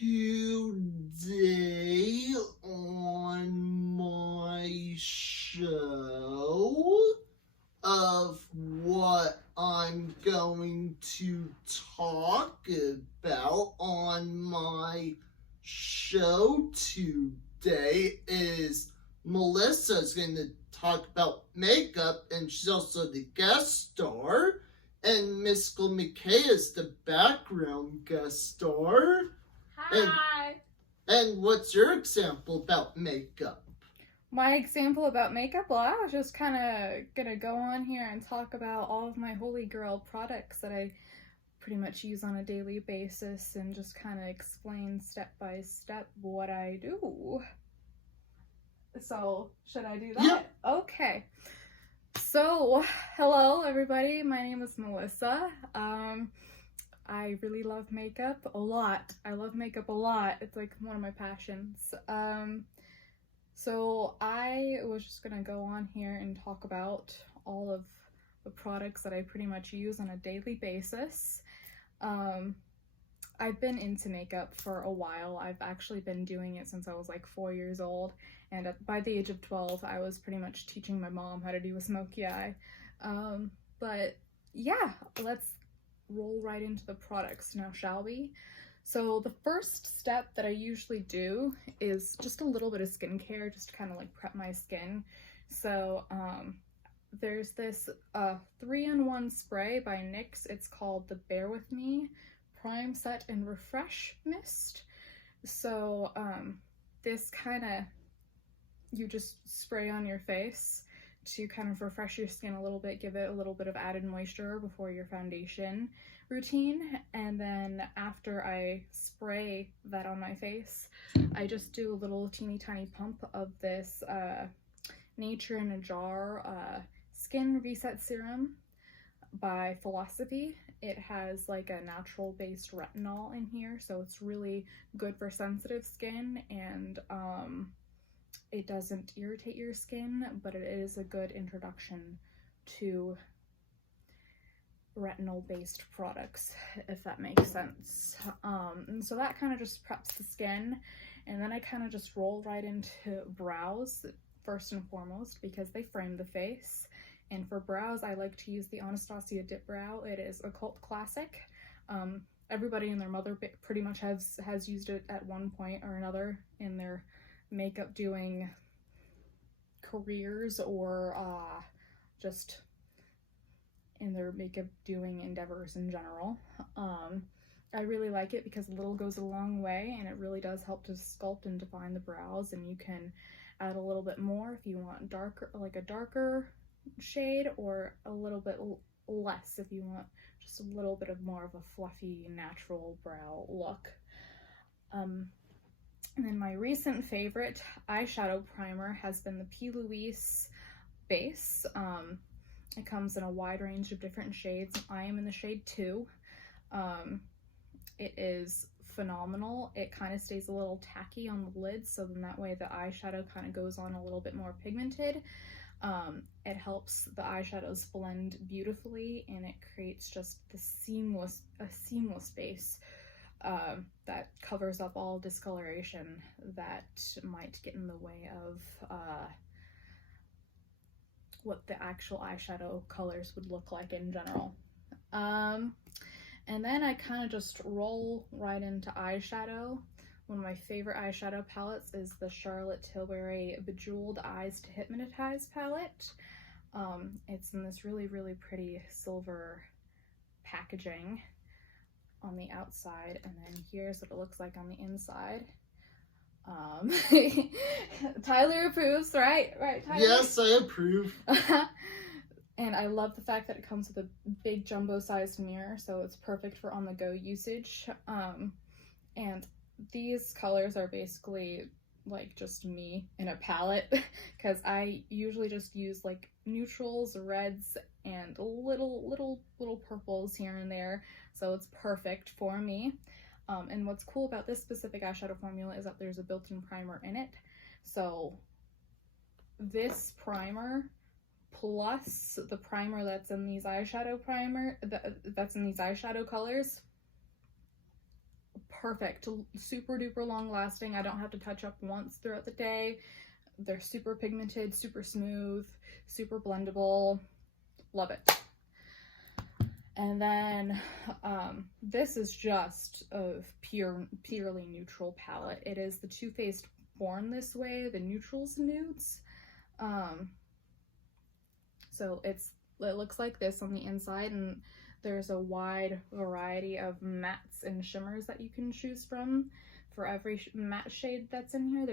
Today on my show of what I'm going to talk about on my show today is Melissa's going to talk about makeup, and she's also the guest star, and Miss McKay is the background guest star. Hi! And what's your example about makeup? My example about makeup? Well, I was just kind of gonna go on here and talk about all of my holy grail products that I pretty much use on a daily basis and just kind of explain step by step what I do. So, should I do that? Yep. Okay. So, hello everybody, my name is Melissa. I really love makeup a lot. I love makeup a lot. It's like one of my passions. So I was just gonna go on here and talk about all of the products that I pretty much use on a daily basis. I've been into makeup for a while. I've actually been doing it since I was like 4 years old, and by the age of 12 I was pretty much teaching my mom how to do a smoky eye. But yeah, let's roll right into the products now, shall we? So the first step that I usually do is just a little bit of skincare, just to kind of like prep my skin. So there's this 3-in-1 spray by NYX. It's called the Bear With Me Prime, Set, and Refresh Mist. So this kind of, you just spray on your face to kind of refresh your skin a little bit, give it a little bit of added moisture before your foundation routine. And then after I spray that on my face, I just do a little teeny tiny pump of this Nature in a Jar Skin Reset Serum by Philosophy. It has like a natural based retinol in here, so it's really good for sensitive skin, and it doesn't irritate your skin, but it is a good introduction to retinol based products, if that makes sense. And so that kind of just preps the skin, and then I kind of just roll right into brows first and foremost, because they frame the face. And for brows, I like to use the Anastasia Dip Brow. It is a cult classic. Everybody and their mother pretty much has used it at one point or another in their makeup doing careers, or just in their makeup doing endeavors in general. I really like it because a little goes a long way, and it really does help to sculpt and define the brows, and you can add a little bit more if you want darker, like a darker shade, or a little bit less if you want just a little bit of more of a fluffy natural brow look. And then my recent favorite eyeshadow primer has been the P. Louise base. It comes in a wide range of different shades. I am in the shade 2. It is phenomenal. It kind of stays a little tacky on the lid, so then that way the eyeshadow kind of goes on a little bit more pigmented. It helps the eyeshadows blend beautifully, and it creates just the seamless base that covers up all discoloration that might get in the way of what the actual eyeshadow colors would look like in general. And then I kind of just roll right into eyeshadow. One of my favorite eyeshadow palettes is the Charlotte Tilbury Bejeweled Eyes to Hypnotize palette. It's in this really, really pretty silver packaging on the outside, and then here's what it looks like on the inside. Tyler approves, right? Right, Tyler? Yes, I approve. And I love the fact that it comes with a big jumbo-sized mirror, so it's perfect for on-the-go usage. And these colors are basically like just me in a palette, because I usually just use like neutrals, reds, and little purples here and there, so it's perfect for me. And what's cool about this specific eyeshadow formula is that there's a built-in primer in it. So this primer plus the primer that's in these eyeshadow colors, perfect, super duper long lasting. I don't have to touch up once throughout the day. They're super pigmented, super smooth, super blendable. Love it. And then this is just a purely neutral palette. It is the Too Faced Born This Way, the Neutrals Nudes. So it looks like this on the inside, and there's a wide variety of mattes and shimmers that you can choose from. For every matte shade that's in here,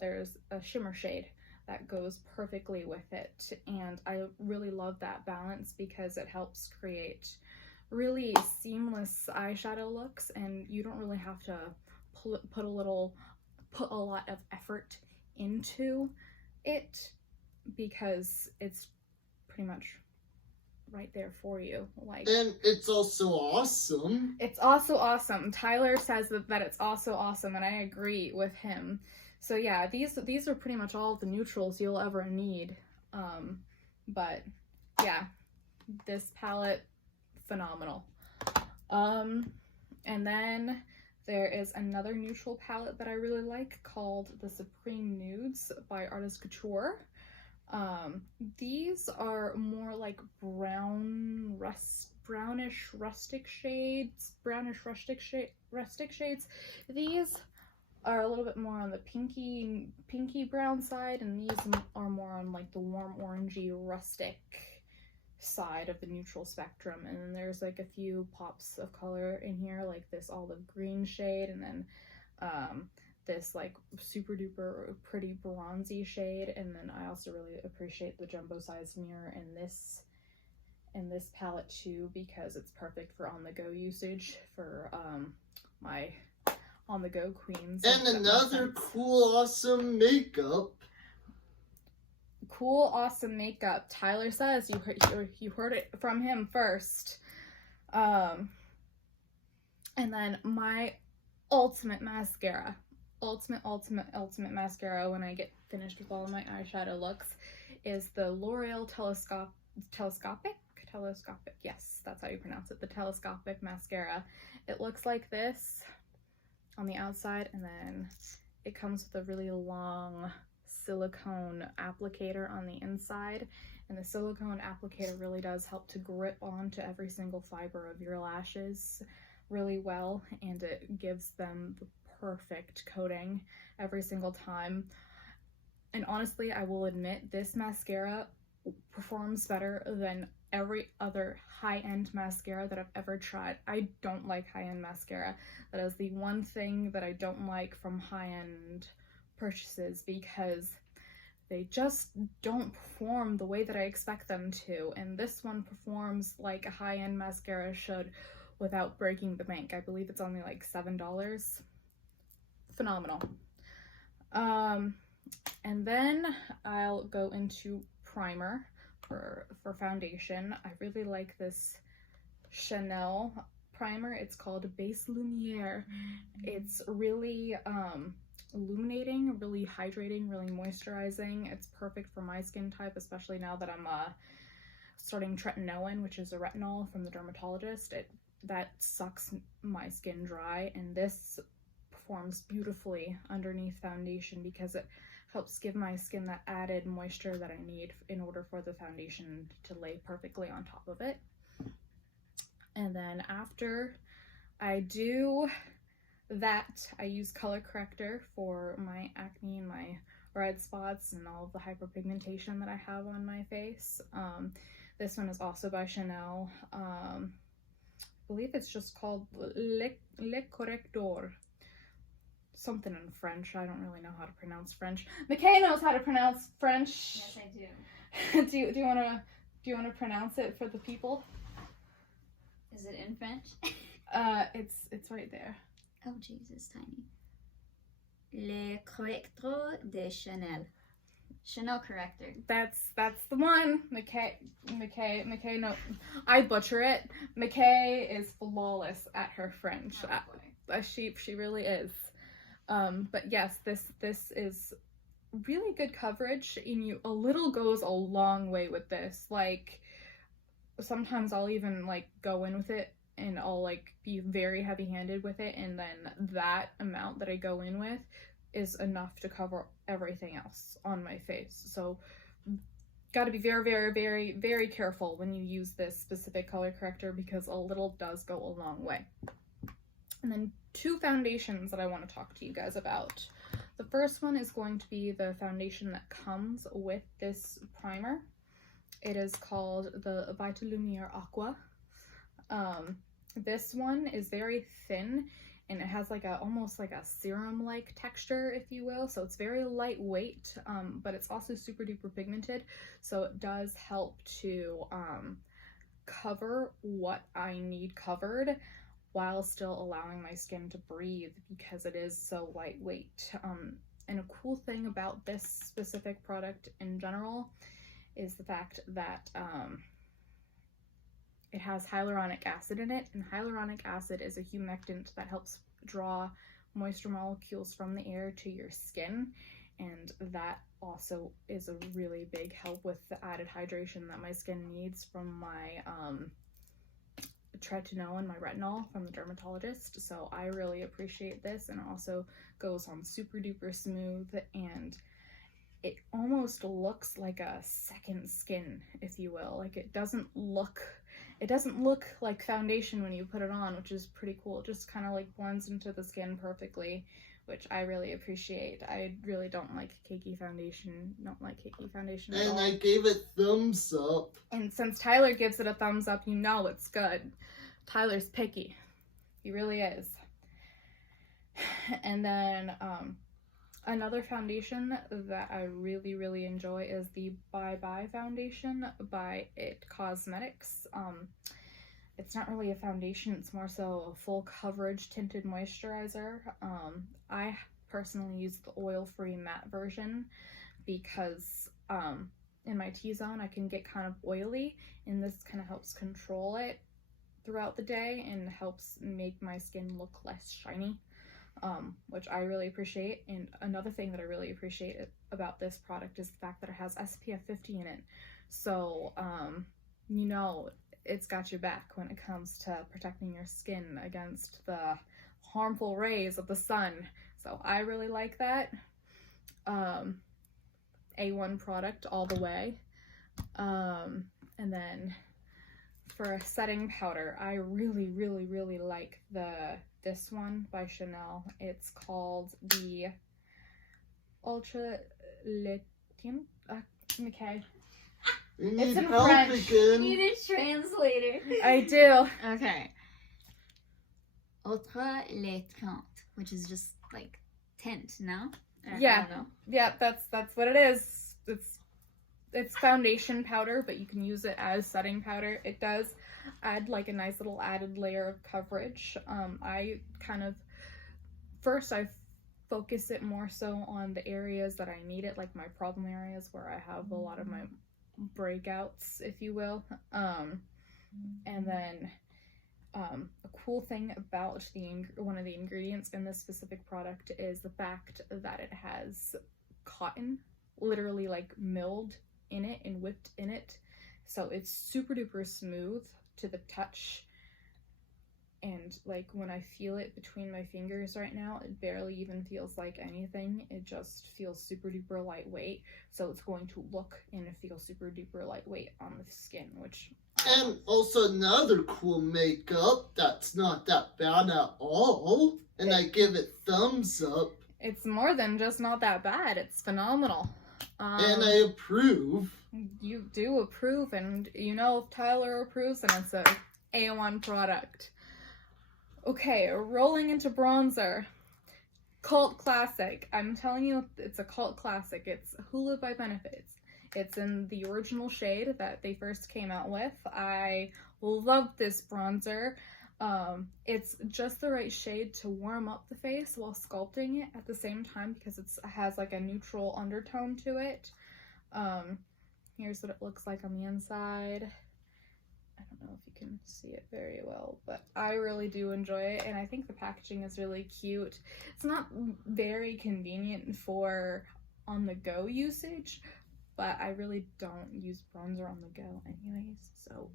there's a shimmer shade that goes perfectly with it, and I really love that balance because it helps create really seamless eyeshadow looks, and you don't really have to put a lot of effort into it because it's pretty much right there for you. Like, and it's also awesome. It's also awesome. Tyler says that it's also awesome, and I agree with him. So yeah, these are pretty much all the neutrals you'll ever need. But yeah, this palette, phenomenal. And then there is another neutral palette that I really like called the Supreme Nudes by Artist Couture. These are more like brownish rustic shades. These are a little bit more on the pinky brown side, and these are more on like the warm orangey rustic side of the neutral spectrum. And then there's like a few pops of color in here, like this olive green shade, and then this like super duper pretty bronzy shade. And then I also really appreciate the jumbo sized mirror in this palette too, because it's perfect for on-the-go usage for my on-the-go queens. And another cool awesome makeup. Cool awesome makeup. Tyler says you heard it from him first. And then my ultimate mascara. Ultimate mascara when I get finished with all of my eyeshadow looks is the L'Oreal Telescopic, yes, that's how you pronounce it, the Telescopic mascara. It looks like this on the outside, and then it comes with a really long silicone applicator on the inside, and the silicone applicator really does help to grip onto every single fiber of your lashes really well, and it gives them the perfect coating every single time. And honestly, I will admit, this mascara performs better than every other high-end mascara that I've ever tried. I don't like high-end mascara. That is the one thing that I don't like from high-end purchases, because they just don't perform the way that I expect them to. And this one performs like a high-end mascara should without breaking the bank. I believe it's only like $7. Phenomenal. And then I'll go into primer for foundation. I really like this Chanel primer. It's called Base Lumiere. It's really illuminating, really hydrating, really moisturizing. It's perfect for my skin type, especially now that I'm starting tretinoin, which is a retinol from the dermatologist. That sucks my skin dry, and this performs beautifully underneath foundation because it helps give my skin that added moisture that I need in order for the foundation to lay perfectly on top of it. And then after I do that, I use color corrector for my acne and my red spots and all of the hyperpigmentation that I have on my face. This one is also by Chanel. I believe it's just called Le Corrector. Something in French. I don't really know how to pronounce French. McKay knows how to pronounce French. Yes, I do. do you wanna pronounce it for the people? Is it in French? It's right there. Oh, Jesus, tiny. Le Corrector de Chanel. Chanel corrector. That's the one. McKay. No, I butcher it. McKay is flawless at her French. Oh, She really is. But yes, this is really good coverage, and a little goes a long way with this. Like, sometimes I'll even like go in with it and I'll like be very heavy-handed with it, and then that amount that I go in with is enough to cover everything else on my face. So got to be very, very, very, very careful when you use this specific color corrector, because a little does go a long way. And then 2 foundations that I want to talk to you guys about. The first one is going to be the foundation that comes with this primer. It is called the Vitalumiere Aqua. This one is very thin, and it has like a almost like a serum-like texture, if you will. So it's very lightweight, but it's also super duper pigmented. So it does help to cover what I need covered while still allowing my skin to breathe, because it is so lightweight. And a cool thing about this specific product in general is the fact that it has hyaluronic acid in it, and hyaluronic acid is a humectant that helps draw moisture molecules from the air to your skin, and that also is a really big help with the added hydration that my skin needs from my tretinoin and my retinol from the dermatologist. So I really appreciate this, and it also goes on super duper smooth, and it almost looks like a second skin, if you will. Like it doesn't look like foundation when you put it on, which is pretty cool. It just kind of like blends into the skin perfectly, which I really appreciate. I really don't like cakey foundation. At all. I gave it thumbs up. And since Tyler gives it a thumbs up, you know it's good. Tyler's picky. He really is. And then another foundation that I really, really enjoy is the Bye Bye foundation by It Cosmetics. It's not really a foundation, it's more so a full coverage tinted moisturizer. I personally use the oil-free matte version because in my T-zone I can get kind of oily, and this kind of helps control it throughout the day and helps make my skin look less shiny. Which I really appreciate. And another thing that I really appreciate about this product is the fact that it has SPF 50 in it. So, you know, it's got your back when it comes to protecting your skin against the harmful rays of the sun. So I really like that. A1 product all the way. And then for a setting powder, I really, really, really like this one by Chanel. It's called the Ultra Letien. Okay. It's in help French. You again. need a translator. I do. Okay. Ultra Letien, which is just like tint, no? I Yeah. don't know. Yeah, that's what it is. It's foundation powder, but you can use it as setting powder. It does add like a nice little added layer of coverage. I kind of first I focus it more so on the areas that I need it, like my problem areas where I have a lot of my breakouts, if you will. And then a cool thing about one of the ingredients in this specific product is the fact that it has cotton, literally like milled in it and whipped in it. So it's super duper smooth to the touch. And like when I feel it between my fingers right now, it barely even feels like anything. It just feels super duper lightweight. So it's going to look and feel super duper lightweight on the skin, which And also another cool makeup that's not that bad at all. And I give it thumbs up. it's more than just not that bad. It's phenomenal. And I approve. You do approve, and you know if Tyler approves, then it's a A1 product. Okay, rolling into bronzer. Cult classic. I'm telling you, it's a cult classic. It's Hula by Benefits. It's in the original shade that they first came out with. I love this bronzer. It's just the right shade to warm up the face while sculpting it at the same time, because it has like a neutral undertone to it. Here's what it looks like on the inside. I don't know if you can see it very well, but I really do enjoy it, and I think the packaging is really cute. It's not very convenient for on-the-go usage, but I really don't use bronzer on the go anyways, so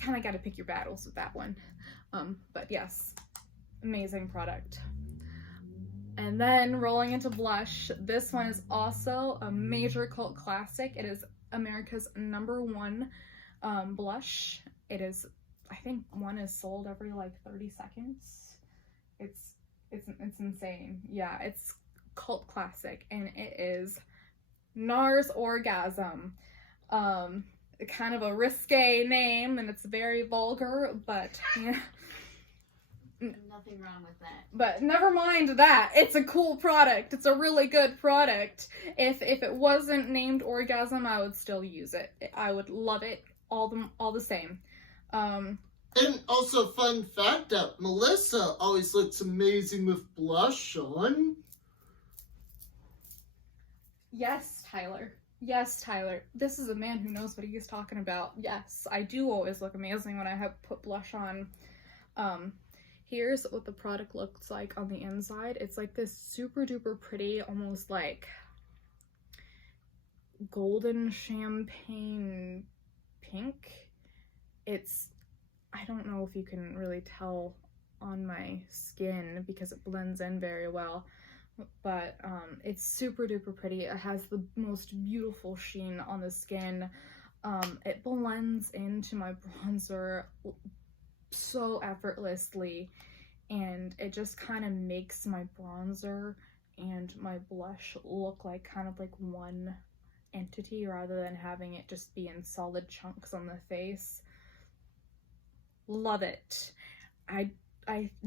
kind of got to pick your battles with that one. But yes, amazing product. And then rolling into blush, this one is also a major cult classic. It is America's #1 blush. It is, I think one is sold every like 30 seconds. It's insane. Yeah, it's cult classic, and it is NARS Orgasm. Kind of a risque name, and it's very vulgar, but yeah. Nothing wrong with that. But never mind that. It's a cool product. It's a really good product. If it wasn't named Orgasm, I would still use it. I would love it all the same. And also, fun fact that Melissa always looks amazing with blush on. Yes, Tyler. Yes, Tyler. This is a man who knows what he is talking about. Yes, I do always look amazing when I have put blush on. Here's what the product looks like on the inside. It's like this super duper pretty, almost like golden champagne pink. I don't know if you can really tell on my skin because it blends in very well, but it's super duper pretty. It has the most beautiful sheen on the skin. It blends into my bronzer so effortlessly, and it just kind of makes my bronzer and my blush look like kind of like one entity rather than having it just be in solid chunks on the face. Love it. I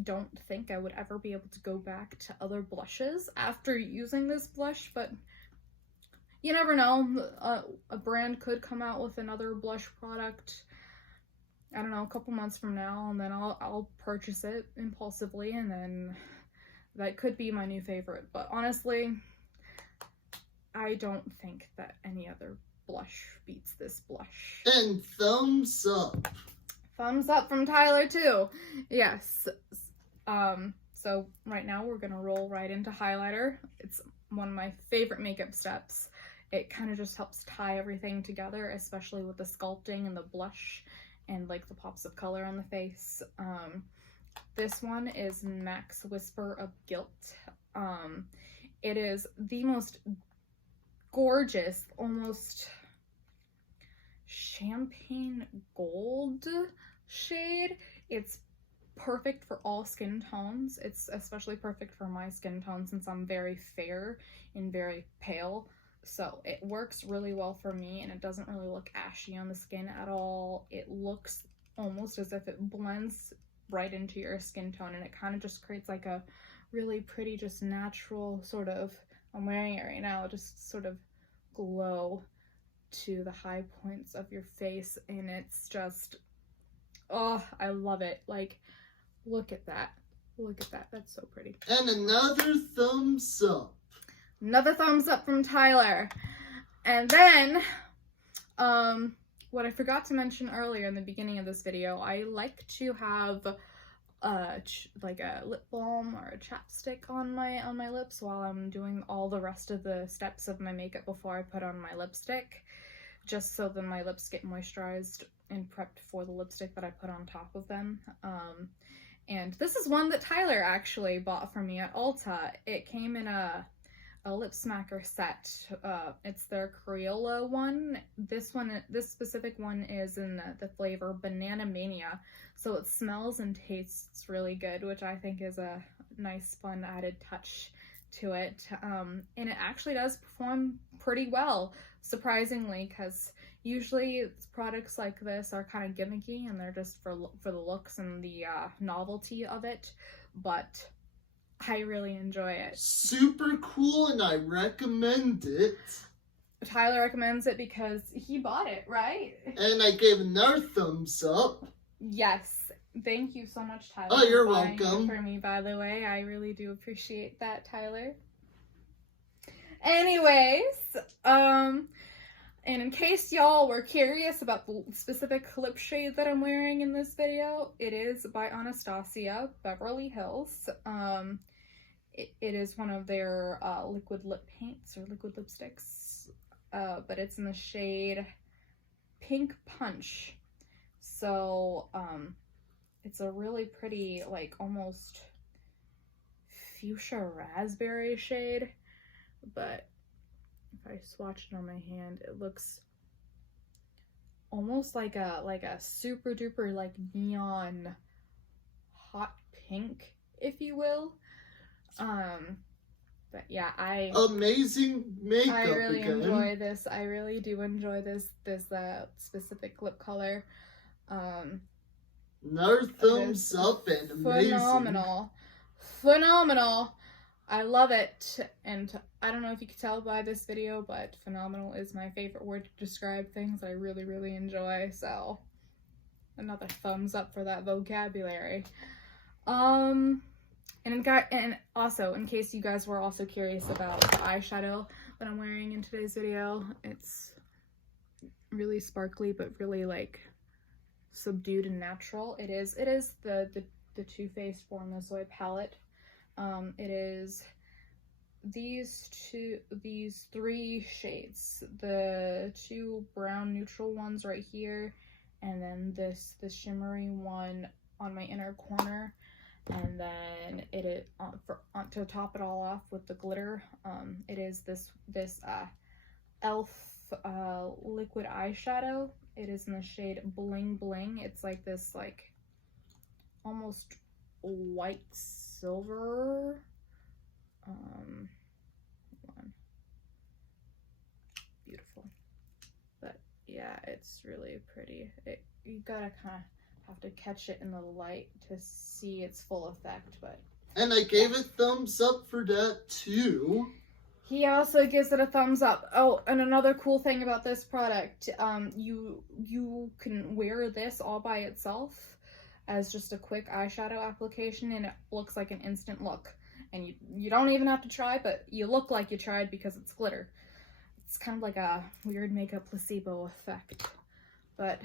don't think I would ever be able to go back to other blushes after using this blush, but you never know. A brand could come out with another blush product, I don't know, a couple months from now, and then I'll purchase it impulsively, and then that could be my new favorite. But honestly, I don't think that any other blush beats this blush. And thumbs up. Thumbs up from Tyler too. Yes. So right now we're gonna roll right into highlighter. It's one of my favorite makeup steps. It kind of just helps tie everything together, especially with the sculpting and the blush and like the pops of color on the face. This one is MAC's Whisper of Guilt. It is the most gorgeous, almost champagne gold shade. It's perfect for all skin tones. It's especially perfect for my skin tone since I'm very fair and very pale. So it works really well for me, and it doesn't really look ashy on the skin at all. It looks almost as if it blends right into your skin tone, and it kind of just creates like a really pretty, just natural sort of, I'm wearing it right now, just sort of glow to the high points of your face, and it's just, oh, I love it. Like, look at that. Look at that. That's so pretty. And another thumbs up. Another thumbs up from Tyler. And then, what I forgot to mention earlier in the beginning of this video, I like to have like a lip balm or a chapstick on my lips while I'm doing all the rest of the steps of my makeup before I put on my lipstick, just so that my lips get moisturized and prepped for the lipstick that I put on top of them. And this is one that Tyler actually bought for me at Ulta. It came in a lip smacker set. It's their Crayola one. This specific one is in the flavor Banana Mania, so it smells and tastes really good, which I think is a nice fun added touch to it. And it actually does perform pretty well, surprisingly, because usually products like this are kind of gimmicky and they're just for the looks and the novelty of it, but I really enjoy it. Super cool, and I recommend it. Tyler recommends it because he bought it, right? And I gave another thumbs up. Yes. Thank you so much, Tyler. Oh, you're for buying welcome. it for me, by the way. I really do appreciate that, Tyler. Anyways, and in case y'all were curious about the specific lip shade that I'm wearing in this video, it is by Anastasia, Beverly Hills. It is one of their liquid lip paints or liquid lipsticks, but it's in the shade Pink Punch, So, it's a really pretty, like, almost fuchsia raspberry shade, but if I swatch it on my hand, it looks almost like a super duper, like, neon hot pink, if you will. But yeah, amazing makeup I really again. enjoy this. I really do enjoy this specific lip color. Another thumbs up and amazing. Phenomenal. I love it. And I don't know if you can tell by this video, but phenomenal is my favorite word to describe things I really, really enjoy. So another thumbs up for that vocabulary. And also, in case you guys were also curious about the eyeshadow that I'm wearing in today's video, it's really sparkly, but really, like, subdued and natural. It is the Too Faced Formula Soy palette. It is these three shades, the two brown neutral ones right here, and then this shimmery one on my inner corner. And then it is to top it all off with the glitter. It is this e.l.f. liquid eyeshadow. It is in the shade Bling Bling. It's like this, like, almost white silver. Hold on. Beautiful. But yeah, it's really pretty. You gotta kind of have to catch it in the light to see its full effect, but and I gave it thumbs up for that too. He also gives it a thumbs up. Oh, and another cool thing about this product, you can wear this all by itself as just a quick eyeshadow application, and it looks like an instant look. And you don't even have to try, but you look like you tried because it's glitter. It's kind of like a weird makeup placebo effect. But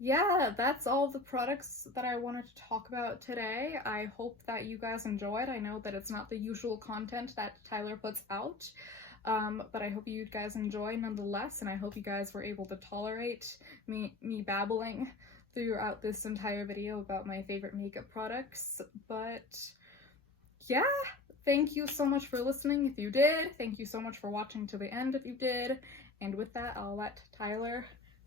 yeah, that's all the products that I wanted to talk about today. I hope that you guys enjoyed. I know that it's not the usual content that Tyler puts out, but I hope you guys enjoy nonetheless, and I hope you guys were able to tolerate me babbling throughout this entire video about my favorite makeup products. But yeah, thank you so much for listening if you did. Thank you so much for watching to the end if you did. And with that, I'll let Tyler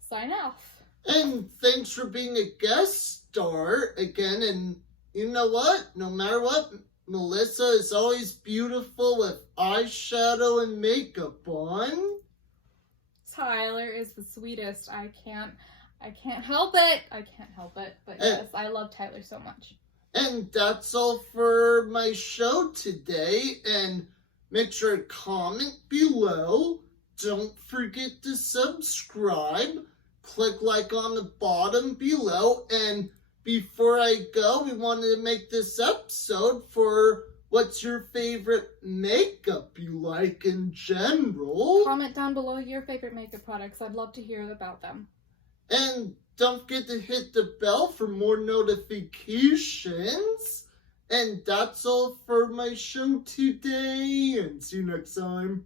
sign off. And thanks for being a guest star again. And you know what? No matter what, Melissa is always beautiful with eyeshadow and makeup on. Tyler is the sweetest. I can't help it. I can't help it. But yes, I love Tyler so much. And that's all for my show today. And make sure to comment below. Don't forget to subscribe. Click like on the bottom below. And before I go, we wanted to make this episode for what's your favorite makeup you like in general. Comment down below your favorite makeup products. I'd love to hear about them. And don't forget to hit the bell for more notifications. And that's all for my show today. And see you next time.